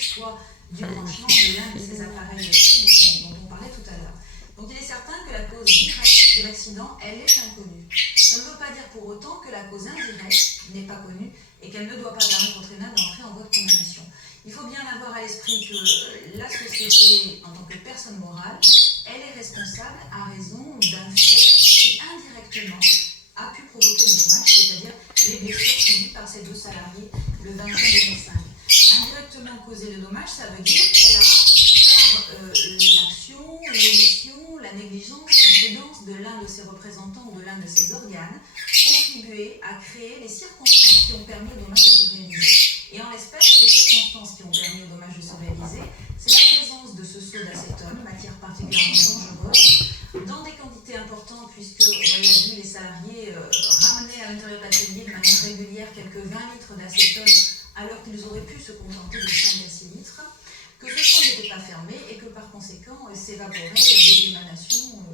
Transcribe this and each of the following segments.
soit du branchement de l'un de ces appareils électriques dont on parlait tout à l'heure. Donc il est certain que la cause directe de l'accident, elle est inconnue. Ça ne veut pas dire pour autant que la cause indirecte n'est pas connue et qu'elle ne doit pas permettre au tribunal d'entrer en voie de condamnation. Il faut bien avoir à l'esprit que la société, en tant que personne morale, elle est responsable à raison d'un fait qui indirectement a pu provoquer le dommage, c'est-à-dire les blessures subies par ces deux salariés le 20 juin 2005. Indirectement causer le dommage, ça veut dire qu'elle a, par l'action, l'omission, la négligence, l'imprudence de l'un de ses représentants ou de l'un de ses organes, contribué à créer les circonstances qui ont permis au dommage de se réaliser. Et en l'espèce, les circonstances qui ont permis au dommage de se réaliser, c'est la présence de ce seau d'acétone, matière particulièrement dangereuse, dans des quantités importantes, puisque, on l'a vu, les salariés ramenaient à l'intérieur de l'atelier de manière régulière quelques 20 litres d'acétone, alors qu'ils auraient pu se contenter de 5 à 6 litres, que ce seau n'était pas fermé et que par conséquent s'évaporaient des émanations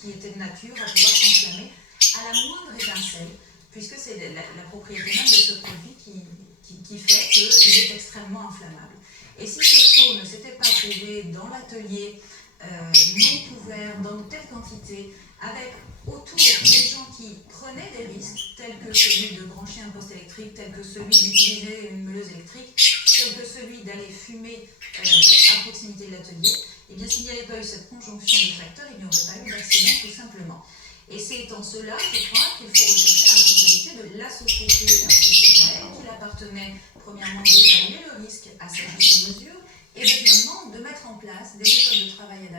qui étaient de nature à pouvoir s'enflammer à la moindre étincelle, puisque c'est la propriété même de ce produit qui fait qu'il est extrêmement inflammable. Et si ce seau ne s'était pas trouvé dans l'atelier, non couvert, dans de telles quantités, avec autour des gens qui prenaient des risques, tels que celui de brancher un poste électrique, tel que celui d'utiliser une meuleuse électrique, tel que celui d'aller fumer à proximité de l'atelier, et bien s'il n'y avait pas eu cette conjonction de facteurs, il n'y aurait pas eu d'accident tout simplement. Et c'est en cela, je crois, qu'il faut rechercher la responsabilité de la société, parce que c'est à elle qu'il appartenait, premièrement, d'évaluer le risque à cette mesure, et deuxièmement, de mettre en place des méthodes de travail adaptées.